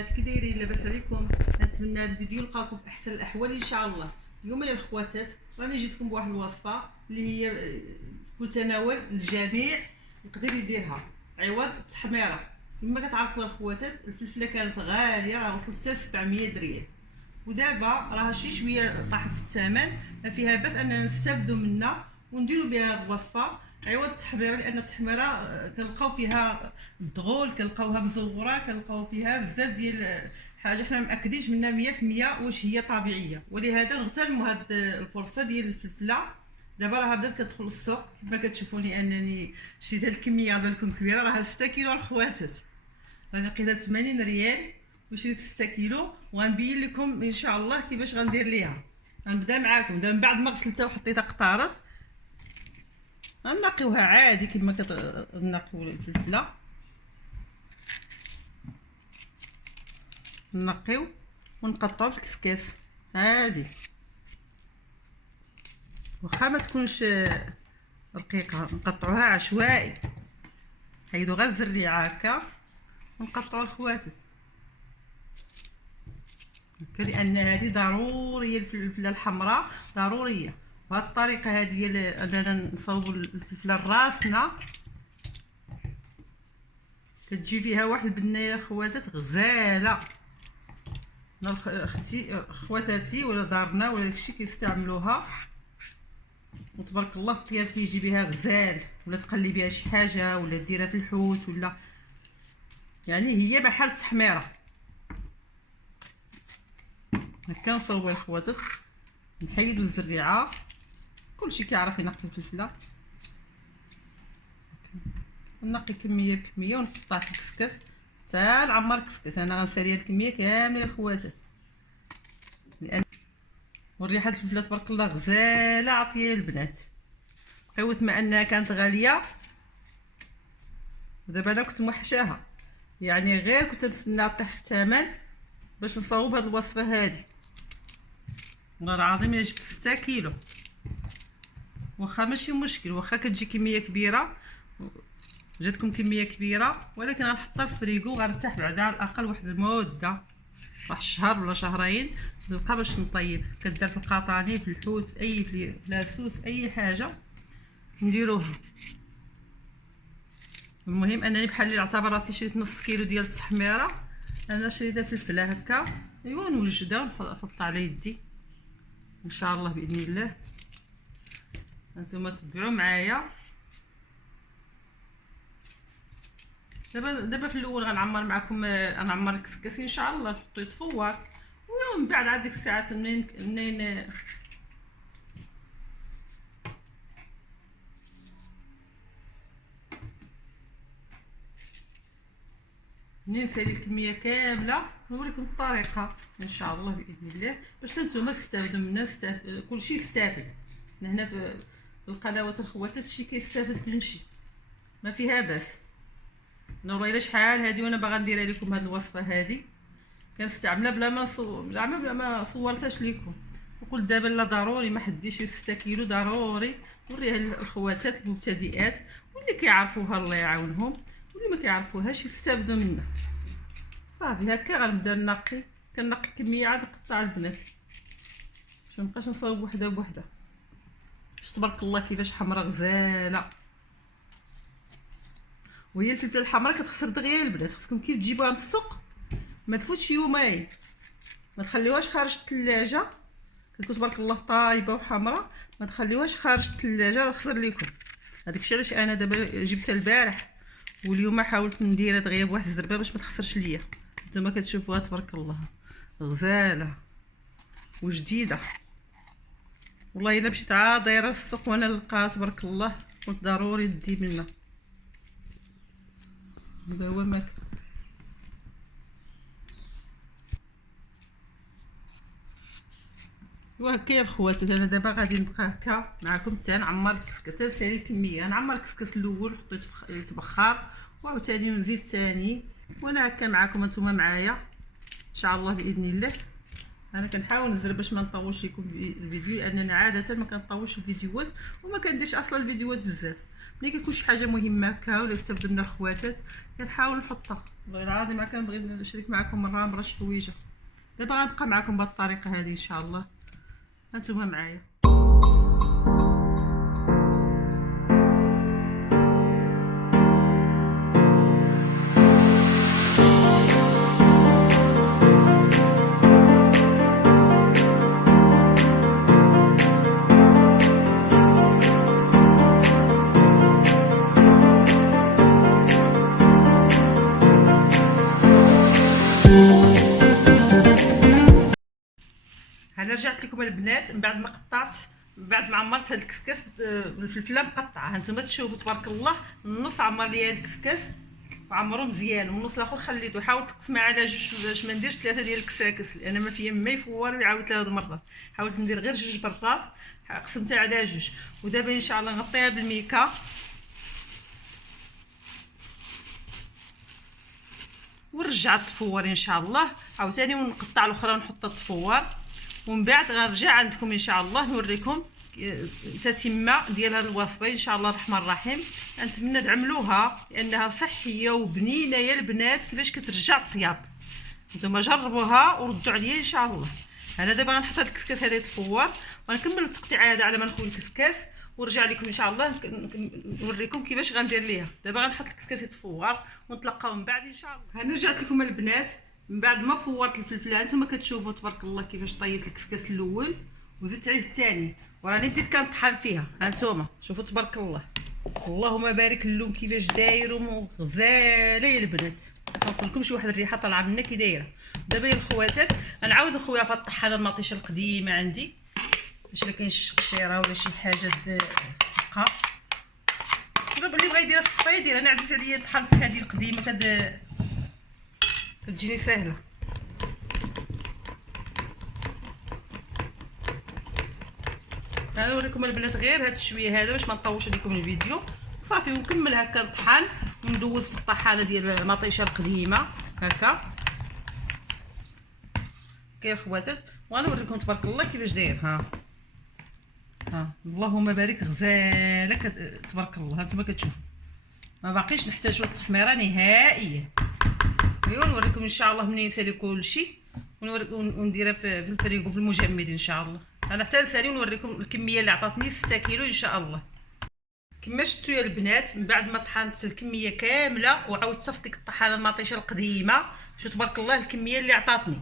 البنات، كي دايرين؟ لاباس عليكم؟ نتمنى هذا الفيديو يلقاكم في احسن الاحوال ان شاء الله. اليوم يا الخواتات راني جيتكم بواحد الوصفه اللي هي في متناول الجميع يقدر يديرها عوض التحميره. كما كتعرفوا الخواتات الفلفله كانت غاليه، راه وصلت حتى 700 ريال، ودابا راها شويه طاحت في الثمن. ما فيها بس اننا نستافدوا منها ونديروا بها هذه الوصفه عوض التحميره، لان التحميره كنلقاو فيها الدغول، كنلقاوها مزوره، كنلقاو فيها بزاف ديال حاجه حنا مأكدينش منها 100% واش هي طبيعيه. ولهذا نغتنموا هذه الفرصه ديال الفلفله. دابا راه بدات كتدخل السوق كما كتشوفوني انني شريت هذه الكميه على بالكم كبيره، راه 6 كيلو الخواتات، راني لقيتها ب 80 ريال وشريت 6 كيلو، وغنبين لكم ان شاء الله كيفاش غندير ليها. غنبدا معاكم من بعد ما غسلتها وحطيتها قطارات، غنقيوها عادي كما كنقيو الفلفله، نقيو ونقطعو في الكسكاس عادي، واخا ما تكونش رقيقه نقطعوها عشوائي، حيدو غير الزريعه هكا ونقطعو الخواتات هكا، لان هذه ضروريه. الفلفله الحمراء ضروريه، وهاد الطريقه هذه ديال اننا نصاوبوا الفلفله راسنا كتجي فيها واحد البنيه خواتات غزاله. اختي خواتاتي ولا دارنا ولا داكشي كيستعملوها وتبارك الله الطياب كيجي بها غزال، ولا تقلي بها شي حاجه ولا ديرها في الحوت، ولا يعني هي بحال التحميره هكا. نصاوبوا الخواتات، نحيدوا الزريعه، كلشي كيعرف ينقي الفلفله، نقي كميه بكميه ونقطع في الكسكاس حتى نعمر الكسكاس. انا غنسالي هاد الكميه كامله الخواتات، لان وريحه الفلفله تبارك الله غزاله عطيه البنات. قوت ما انها كانت غاليه، ودابا انا كنت موحشاها، يعني غير كنت نتسنى طيح في الثمن باش نصاوب هاد الوصفه هادي. والله العظيم الا جبت 6 كيلو، واخا ماشي مشكل، واخا كتجي كميه كبيره، جاتكم كميه كبيره، ولكن غنحطها في الفريغو غنرتاح بعدا على الاقل واحد المده، واحد الشهر ولا شهرين نلقى باش نطيب. كدار في القطاني، في الحوت، في اي في لاسوس، اي حاجه نديروها. المهم انني بحال اللي اعتبر راسي شريت نص كيلو ديال التحميره، انا شريتها فلفله هكا ايوا نوجدها ونحط على يدي ان شاء الله باذن الله. انتما تبعوا معايا. دابا في الاول غنعمر معكم، غنعمر الكسكاس ان شاء الله نحطو يتفور، ومن بعد عاد ديك الساعات منين نسالي الكميه كامله نوريكم الطريقه ان شاء الله باذن الله، باش نتوما تستافدوا منها. كلشي يستافد هنا في القنوات الخواتات، شي كيستافد كلشي، ما فيها باس. انا والله الا شحال هذه وانا باغا نديرها لكم هذه الوصفه هذه، كنستعملها بلا ما صورتهاش لكم. وقلت دابا لا ضروري ما حديش 6 كيلو، ضروري نوريها للخواتات المبتدئات واللي كيعرفوها الله يعاونهم، واللي ما كيعرفوهاش يستافدوا منها. صافي هكا غنبدا نقي، كنقي كميه عاد نقطع البنات باش مابقاش نصاوب وحده بوحده. تبارك الله كيفاش حمرا غزاله، وهي الفلفله الحمراء كتخسر دغيا البنات. خصكم كيف تجيبوها من السوق ما تفوتش يومين، ما تخليوهاش خارج الثلاجه، كتكون تبارك الله طايبه وحمراء، ما تخليوهاش خارج الثلاجه راه خسر ليكم. هذاك الشيء علاش انا دابا جبتها البارح واليوم حاولت نديرها دغيا بواحد الزربه باش ما تخسرش ليا. نتوما كتشوفوها تبارك الله غزاله وجديده. والله الا مشيت عاد دايره السوق وانا نلقاها تبارك الله قلت ضروري ندي منها. هذا هو الماك. وهكا يا الخواتات انا دابا غادي نبقى هكا معكم حتى نعمر الكسكاس، تنسالي الكميه. نعمر الكسكاس الاول حطيت يتبخر وعاوتاني نزيد ثاني، وانا هكا معكم انتما معايا ان شاء الله باذن الله. انا كنحاول نزل باش ما نطولش لكم الفيديو، لاننا عاده ما كنطولش الفيديوهات وما كنديرش اصلا الفيديوهات بزاف. ملي كيكون شي حاجه مهمه هكا ولا استبدلنا الخواتات كنحاول نحطها. والله العظيم ما كنبغي نشارك معكم مره شي حويجه. دابا غنبقى معكم بهذه الطريقه هذه ان شاء الله. هانتوما معايا. انا رجعت لكم البنات من بعد ما قطعت، من بعد ما عمرت هاد الكسكس بالفلفله مقطعه. هانتوما تشوفوا تبارك الله النص عمر لي هاد الكسكس وعمرو مزيان، والنص الاخر خليته. حاولت نقسمها على جوج باش ما نديرش 3 ديال الكساكس، لان ما فيها ما يفور ويعاود 3 مرات. حاولت ندير غير 2 برات، قسمتها على جوج. ودابا ان شاء الله نغطيها بالميكا ونرجع تفور ان شاء الله عاوتاني، ونقطع الاخرى ونحطها تفور. ومن بعد غنرجع عندكم ان شاء الله نوريكم تتمه ديال هذه الوصفه ان شاء الله الرحمن الرحيم. نتمنى تعملوها لانها صحيه وبنينه يا البنات، كيفاش كترجع الطياب. نتوما جربوها وردوا عليا ان شاء الله. انا دابا غنحط هذا الكسكاس هذا يتفور ونكمل التقطيع هذا على ما نخوي الكسكاس ونرجع لكم ان شاء الله نوريكم كيفاش غندير ليها. دابا غنحط الكسكاس يتفور ونتلاقاو من بعد ان شاء الله. انا رجعت لكم البنات من بعد ما فورت الفلفله. نتوما كتشوفوا تبارك الله كيفاش طيبت الكسكاس الاول وزدت عليه الثاني، وراني بديت كنطحن فيها. هانتوما شوفوا تبارك الله، اللهم بارك اللون كيفاش داير وغزاله يا البنات. كنقول لكم شي واحد الريحه طالعه منا كي دايره. دابا يا الخواتات غنعاود نخويها في الطحانه المطيشه القديمه عندي، باش الا كاين شي قشيره ولا شي حاجه ثقه. دابا اللي بغا يديرها في الصفايه يدير. انا عزيز عليا نطحن في هذه القديمه كتجيني سهله. نوريكم البنات غير هاد الشويه هذا باش ما نطولش عليكم الفيديو صافي. ونكمل هكا نطحن وندوز في الطحانه ديال المطيشه القديمه هكا كاين خواتات. وغنوريكم تبارك الله كيفاش داير. ها اللهم بارك غزاله تبارك الله. هانتوما كتشوفوا ما باقيش نحتاجوا التحميره نهائيا. ايوا نوريكم ان شاء الله منين يسالي كلشي ونديرها في الفريغو في المجمد ان شاء الله. انا حتى نسالي ونوريكم الكميه اللي عطاتني 6 كيلو ان شاء الله. كما شفتوا يا البنات من بعد ما طحنت الكميه كامله وعاودت صفت ديك الطحانه المطيشه القديمه، شو تبارك الله الكميه اللي عطاتني.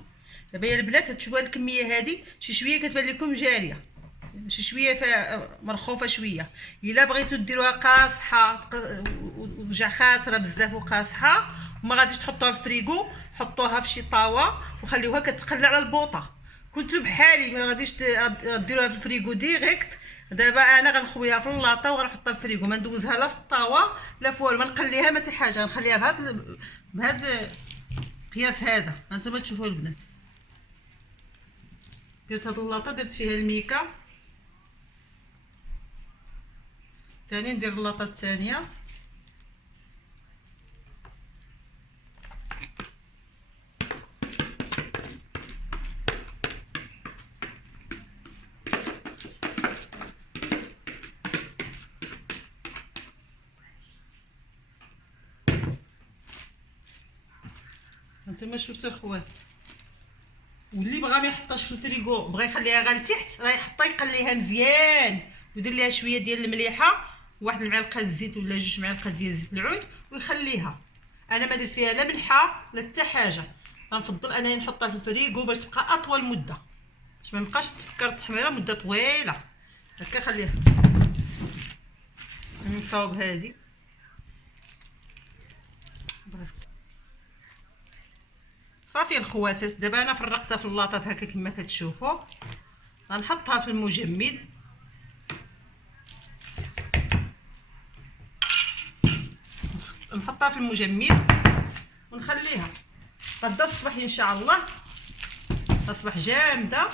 دابا يا البنات تشوفوا الكميه هذه شي شويه كتبان لكم جاريه، شي شويه مرخوفه شويه. الا بغيتو ديروها قاصحه وجع خاطره بزاف وقاصحه وما غاديش تحطوها في الفريغو، حطوها في شي طاوه وخليوها كتقلع على البوطه. كنتو بحالي ما غاديش ديروها في الفريغو ديريكت. دابا انا غنخويها في اللاطه وغنحطها في الفريغو، ما ندوزها لا في الطاوه لا في والو، ما نقليها ما حتى حاجه. غنخليها بهذا القياس هذا. هانتوما تشوفوا البنات درت هاد اللاطه درت فيها الميكا، ثاني ندير اللاطه الثانيه. هانتوما شفتوا الخوات. واللي بغا ما يحطهاش في الفريغو بغا يخليها غير لتحت راه يحطها يقليها مزيان ويدير ليها شويه ديال المليحه واحد المعلقه الزيت ولا 2 معالق ديال زيت العود ويخليها. انا ما درت فيها لا ملحه لا حتى حاجه. غنفضل انني نحطها في الفريغو باش تبقى اطول مده، باش ما نبقاش تفكر التحميره مده طويله هكا. خليها نصاوب هذه صافي الخواتات. دابا انا فرقتها في اللاطات هكا كما كتشوفوا. غنحطها في المجمد نحطها في المجمد ونخليها غدا الصباح ان شاء الله. تصبح جامده.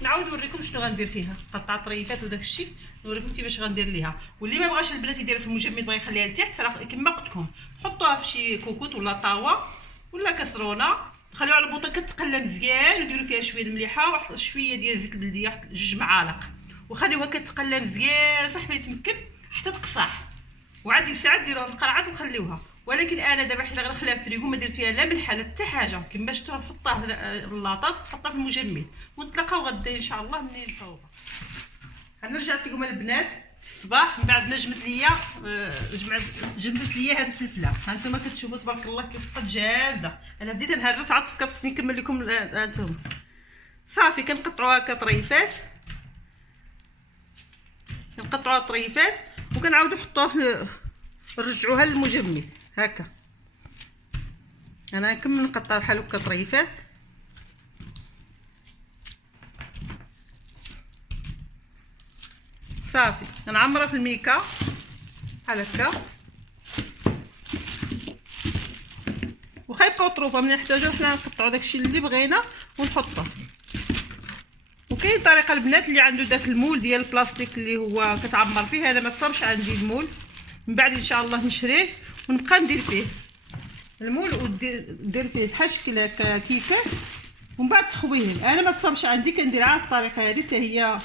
نعاود نوريكم شنو غندير فيها، قطع طريفات وداك الشيء نوريكم كيفاش غندير ليها. واللي ما بغاش البنات يدير في المجمد بغا يخليها لتحت راه كما قلت لكم حطوها في شي كوكوط ولا طاوه ولا كسرونه تخليوها على البوطه كتقلى مزيان، وديروا فيها شويه المليحه واحد شويه ديال زيت البلديه، واحد 2 معالق، وخليوها كتقلى مزيان صح ما يتمكن حتى تقصح. وعاد ديك الساعه ديروها في القرعات وخليوها. ولكن انا دابا حيت غنخليها في الفريغو ما درت فيها لا ملح لا حتى حاجه، كما شفتوا نحطها اللاطات ونحطها في المجمد، ونتلاقاو غدا ان شاء الله منين نصاوبها. غنرجع لكم البنات في الصباح من بعد ما جمت ليا جمدت ليا هاد الفلفله. ها انتم كتشوفوا تبارك الله كيسقط جاده. انا بديت نهرس عاد فكرت خصني نكمل لكم انتم. صافي كنقطعوها كطريفات، كنقطعوها طريفات وكنعاودو نحطوها في نرجعوها للمجمد هكا. انا نكمل نقطع بحال هكا طريفات. صافي كنعمرها في الميكا بحال هكا، واخا يبقاو طروفه ملي نحتاجو حنا نقطعو داكشي اللي بغينا ونحطوه. وكاين طريقه البنات اللي عنده داك المول ديال البلاستيك اللي هو كتعمر فيه، انا ما تصابش عندي المول، من بعد ان شاء الله نشريه ونبقى ندير فيه المول ودير فيه بحال شكل هكا كيكه ومن بعد تخويه. انا ما تصابش عندي كندير على الطريقه هذه حتى هي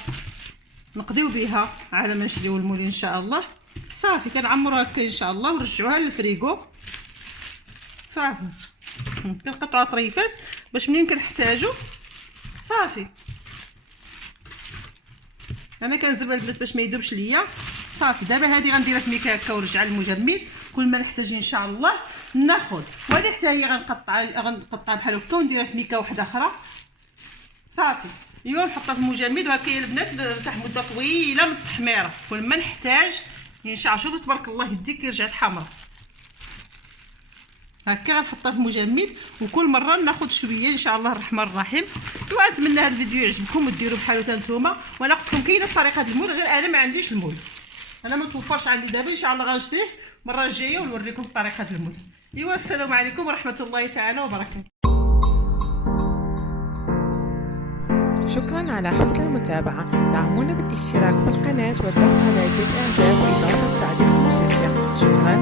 نقضيو بها على ما نشريو المول ان شاء الله. صافي كنعمروها هكا ان شاء الله ونرجعوها للفريغو. صافي كنقطعوها طريفات باش منين كنحتاجو. صافي انا كنزرب البنات باش ما يذوبش ليا. صافي دابا هذه غنديرها في ميكا هكا ونرجع للمجمد كل ما نحتاج ان شاء الله ناخذ. وهذه حتى هي غنقطعها بحال هكا ونديرها في ميكا واحده اخرى. صافي ايوا نحطها في المجمد وهكا يا البنات نرتاح مده طويله من التحميره كل ما نحتاج ان شاء الله. شوفوا تبارك الله يديك كيرجع حمرا هكا. غنحطها في المجمد وكل مره ناخذ شويه ان شاء الله الرحمن الرحيم. ونتمنى هذا الفيديو يعجبكم وديروا بحالو حتى نتوما. وانا قلت لكم كاينه طريقه المول غير انا ما عنديش المول، انا ما توفرش عندي دابا ان شاء الله غنشريه المره الجايه ونوريكم طريقه المول. ايوا السلام عليكم ورحمه الله تعالى وبركاته. شكرا على حسن المتابعة. دعمونا بالاشتراك في القناة والضغط على زر الاعجاب واضافة تعليق مشجع. شكرا.